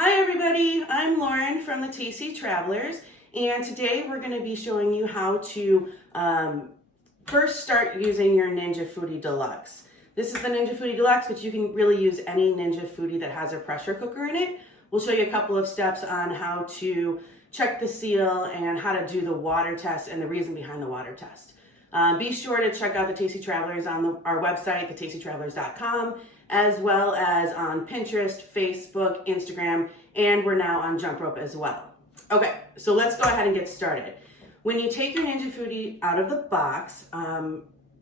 Hi everybody, I'm Lauren from the Tasty Travelers, and today we're going to be showing you how to first start using your Ninja Foodi Deluxe. This is the Ninja Foodi Deluxe, but you can really use any Ninja Foodi that has a pressure cooker in it. We'll show you a couple of steps on how to check the seal and how to do the water test and the reason behind the water test. Be sure to check out the Tasty Travelers on our website, thetastytravelers.com, as well as on Pinterest, Facebook, Instagram, and we're now on Jump Rope as well. Okay, so let's go ahead and get started. When you take your Ninja Foodi out of the box,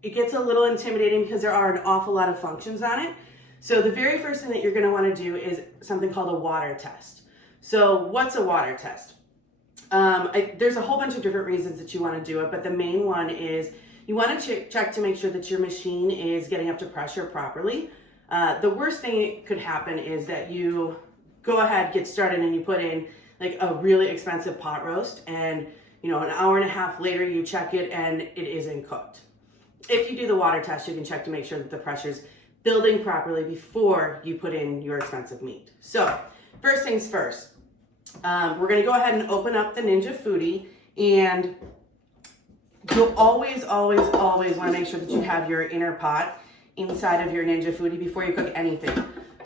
it gets a little intimidating because there are an awful lot of functions on it. So the very first thing that you're going to want to do is something called a water test. So what's a water test? There's a whole bunch of different reasons that you want to do it, but the main one is you want to check to make sure that your machine is getting up to pressure properly. The worst thing that could happen is that you go ahead, get started, and you put in like a really expensive pot roast, and an hour and a half later you check it and it isn't cooked. If you do the water test, you can check to make sure that the pressure's building properly before you put in your expensive meat. So first things first, we're going to go ahead and open up the Ninja Foodi, and you'll always want to make sure that you have your inner pot inside of your Ninja Foodi before you cook anything.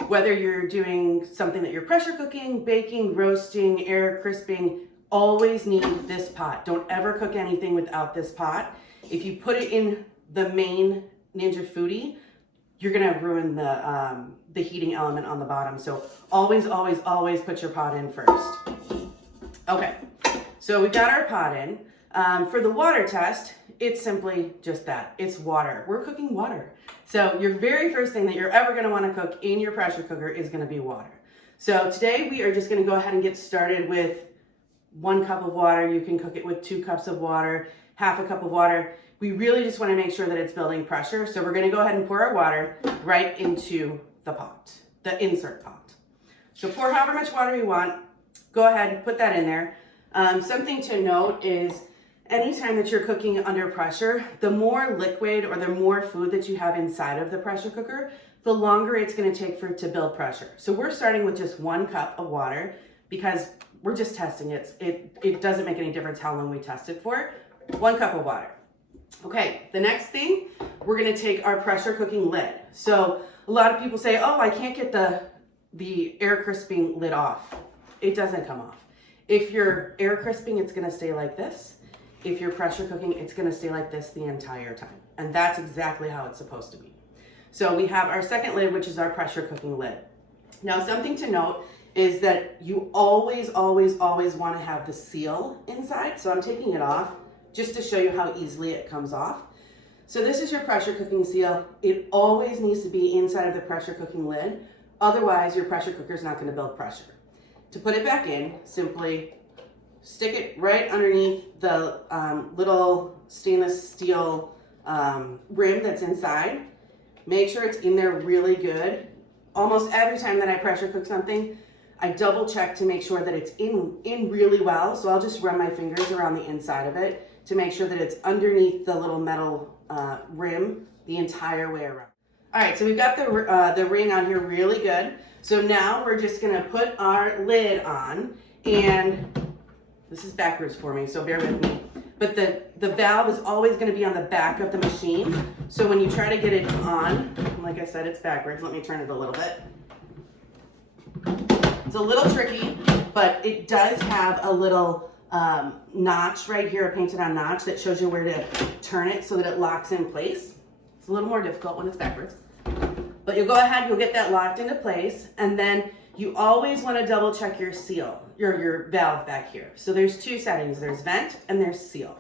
Whether you're doing something that you're pressure cooking, baking, roasting, air crisping, always need this pot. Don't ever cook anything without this pot. If you put it in the main Ninja Foodi, you're gonna ruin the heating element on the bottom. So always put your pot in first. Okay, so we got our pot in. For the water test, it's simply just that. It's water. We're cooking water. So your very first thing that you're ever going to want to cook in your pressure cooker is going to be water. So today we are just going to go ahead and get started with 1 cup of water. You can cook it with 2 cups of water, half a cup of water. We really just want to make sure that it's building pressure. So we're going to go ahead and pour our water right into the pot, the insert pot. So pour however much water you want. Go ahead and put that in there. Something to note is anytime that you're cooking under pressure, the more liquid or the more food that you have inside of the pressure cooker, the longer it's going to take for it to build pressure. So we're starting with just 1 cup of water because we're just testing it. It doesn't make any difference how long we test it for. 1 cup of water. Okay, the next thing, we're going to take our pressure cooking lid. So a lot of people say, oh, I can't get the air crisping lid off. It doesn't come off. If you're air crisping, it's going to stay like this. If you're pressure cooking, it's going to stay like this the entire time. And that's exactly how it's supposed to be. So we have our second lid, which is our pressure cooking lid. Now, something to note is that you always want to have the seal inside. So I'm taking it off just to show you how easily it comes off. So this is your pressure cooking seal. It always needs to be inside of the pressure cooking lid. Otherwise, your pressure cooker is not going to build pressure. To put it back in, simply stick it right underneath the little stainless steel rim that's inside. Make sure it's in there really good. Almost every time that I pressure cook something, I double check to make sure that it's in really well. So I'll just run my fingers around the inside of it to make sure that it's underneath the little metal rim the entire way around. All right, so we've got the ring on here really good. So now we're just gonna put our lid on, and this is backwards for me, so bear with me. But the valve is always going to be on the back of the machine. So when you try to get it on, like I said, it's backwards. Let me turn it a little bit. It's a little tricky, but it does have a little notch right here, a painted on notch that shows you where to turn it so that it locks in place. It's a little more difficult when it's backwards. But you'll go ahead, you'll get that locked into place, and then you always want to double check your seal, your valve back here. So there's 2 settings. There's vent and there's seal.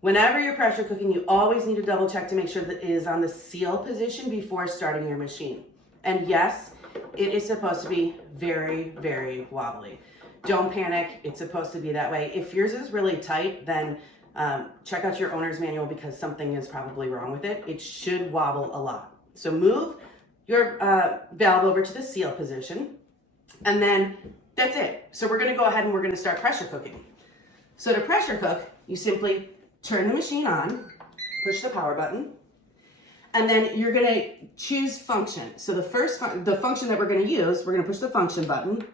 Whenever you're pressure cooking, you always need to double check to make sure that it is on the seal position before starting your machine. And yes, it is supposed to be very wobbly. Don't panic. It's supposed to be that way. If yours is really tight, then check out your owner's manual because something is probably wrong with it. It should wobble a lot. So move your valve over to the seal position. And then that's it. So we're going to go ahead and we're going to start pressure cooking. So to pressure cook, you simply turn the machine on, push the power button, and then you're going to choose function. So the function that we're going to use, we're going to push the function button,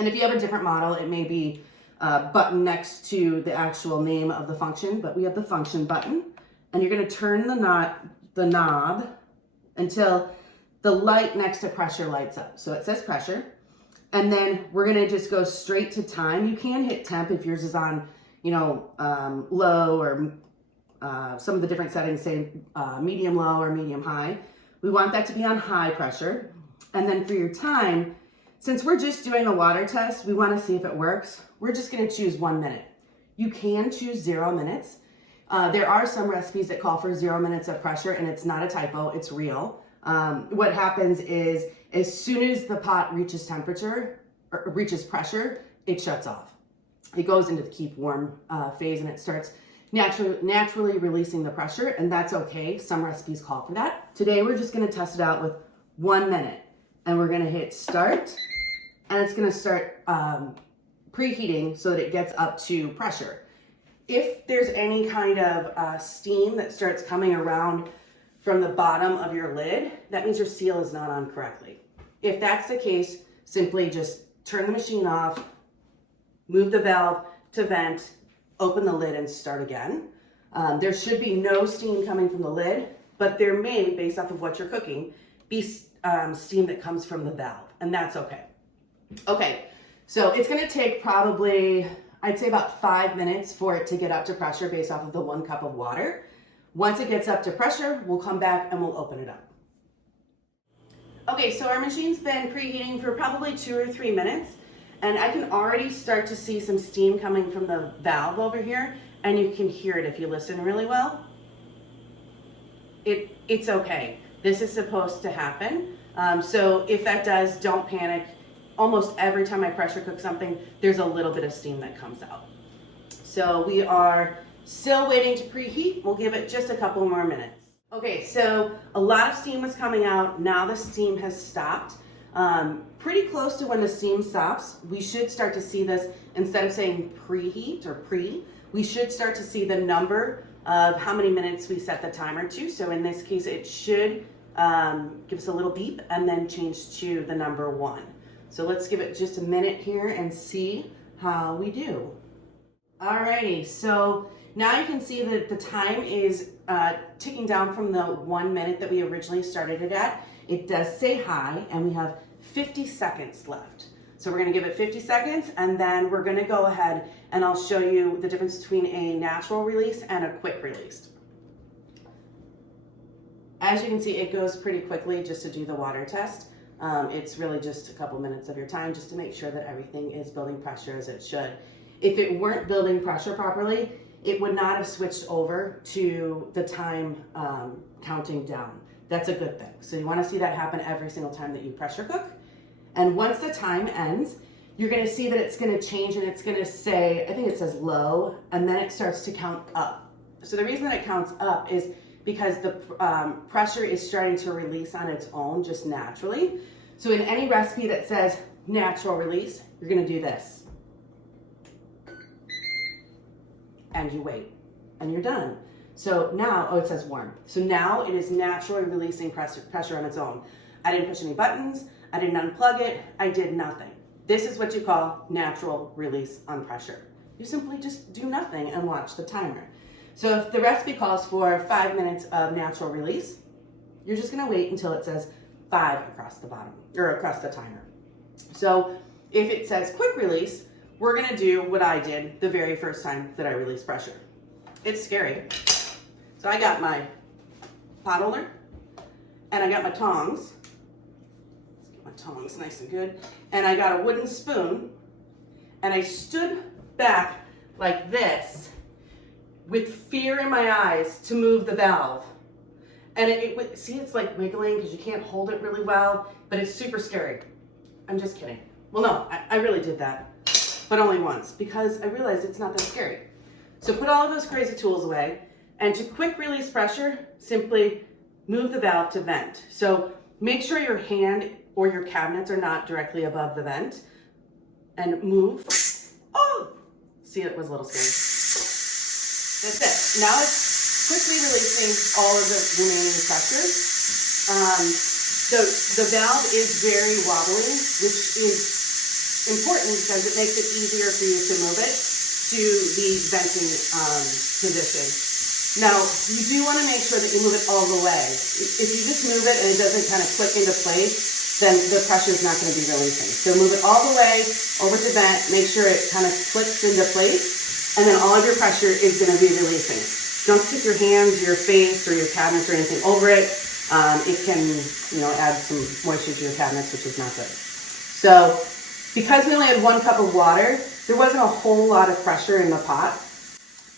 And if you have a different model, it may be a button next to the actual name of the function, but we have the function button. And you're gonna turn the knob until the light next to pressure lights up. So it says pressure. And then we're gonna just go straight to time. You can hit temp if yours is on, low, or some of the different settings say medium low or medium high. We want that to be on high pressure. And then for your time, since we're just doing a water test, we wanna see if it works. We're just gonna choose 1 minute. You can choose 0 minutes. There are some recipes that call for 0 minutes of pressure, and it's not a typo, it's real. What happens is as soon as the pot reaches temperature, or reaches pressure, it shuts off. It goes into the keep warm phase, and it starts naturally releasing the pressure, and that's okay. Some recipes call for that. Today we're just gonna test it out with 1 minute, and we're gonna hit start, and it's gonna start preheating so that it gets up to pressure. If there's any kind of steam that starts coming around from the bottom of your lid, that means your seal is not on correctly. If that's the case, simply just turn the machine off, move the valve to vent, open the lid and start again. There should be no steam coming from the lid, but there may, based off of what you're cooking, be steam that comes from the valve, and that's okay. Okay, so it's gonna take probably, I'd say about 5 minutes for it to get up to pressure based off of the 1 cup of water. Once it gets up to pressure, we'll come back and we'll open it up. Okay, so our machine's been preheating for probably 2 or 3 minutes, and I can already start to see some steam coming from the valve over here, and you can hear it if you listen really well. It's okay. This is supposed to happen. So if that does, don't panic. Almost every time I pressure cook something, there's a little bit of steam that comes out. So we are still waiting to preheat. We'll give it just a couple more minutes. Okay, so a lot of steam was coming out. Now the steam has stopped. Pretty close to when the steam stops, we should start to see this, instead of saying preheat or we should start to see the number of how many minutes we set the timer to. So in this case, it should give us a little beep and then change to the number 1. So let's give it just a minute here and see how we do. Alrighty, so now you can see that the time is ticking down from the 1 minute that we originally started it at. It does say high, and we have 50 seconds left. So we're gonna give it 50 seconds, and then we're gonna go ahead and I'll show you the difference between a natural release and a quick release. As you can see, it goes pretty quickly just to do the water test. It's really just a couple minutes of your time just to make sure that everything is building pressure as it should. If it weren't building pressure properly, it would not have switched over to the time counting down. That's a good thing. So you want to see that happen every single time that you pressure cook. And once the time ends, you're going to see that it's going to change, and it's going to say, I think it says low, and then it starts to count up. So the reason that it counts up is because the pressure is starting to release on its own just naturally. So in any recipe that says natural release, you're going to do this. And you wait, and you're done. So now, oh, it says warm. So now it is naturally releasing pressure on its own. I didn't push any buttons, I didn't unplug it, I did nothing. This is what you call natural release on pressure. You simply just do nothing and watch the timer. So if the recipe calls for 5 minutes of natural release, you're just gonna wait until it says 5 across the bottom, or across the timer. So if it says quick release, we're gonna do what I did the very first time that I released pressure. It's scary. So I got my pot holder, and I got my tongs. Let's get my tongs nice and good. And I got a wooden spoon, and I stood back like this with fear in my eyes to move the valve. And see, it's like wiggling because you can't hold it really well, but it's super scary. I'm just kidding. Well, no, I really did that, but only once, because I realized it's not that scary. So put all of those crazy tools away, and to quick release pressure, simply move the valve to vent. So make sure your hand or your cabinets are not directly above the vent, and move. Oh, see, it was a little scary. That's it. Now it's quickly releasing all of the remaining pressure. The valve is very wobbly, which is important because it makes it easier for you to move it to the venting position. Now, you do want to make sure that you move it all the way. If you just move it and it doesn't kind of click into place, then the pressure is not going to be releasing. So move it all the way over to vent, make sure it kind of clicks into place, and then all of your pressure is going to be releasing. Don't stick your hands, your face, or your cabinets or anything over it. It can, add some moisture to your cabinets, which is not good. So because we only had 1 cup of water, there wasn't a whole lot of pressure in the pot,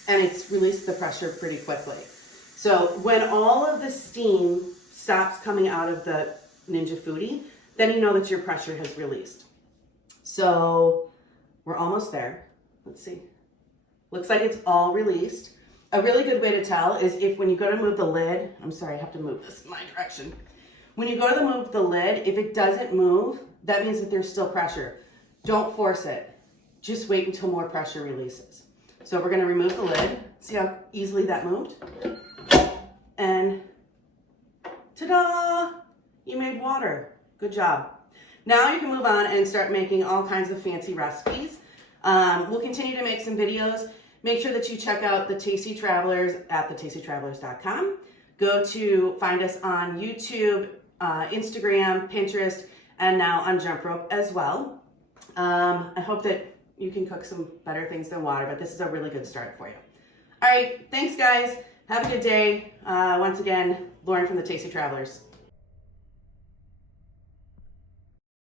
and it's released the pressure pretty quickly. So when all of the steam stops coming out of the Ninja Foodi, then you know that your pressure has released. So we're almost there. Let's see. Looks like it's all released. A really good way to tell is if when you go to move the lid, I'm sorry, I have to move this in my direction. When you go to move the lid, if it doesn't move, that means that there's still pressure. Don't force it. Just wait until more pressure releases. So we're gonna remove the lid. See how easily that moved? And ta-da! You made water. Good job. Now you can move on and start making all kinds of fancy recipes. We'll continue to make some videos. Make sure that you check out the Tasty Travelers at thetastytravelers.com. Go to find us on YouTube, Instagram, Pinterest, and now on Jump Rope as well. I hope that you can cook some better things than water, but this is a really good start for you. All right, thanks guys. Have a good day. Once again, Lauren from the Tasty Travelers.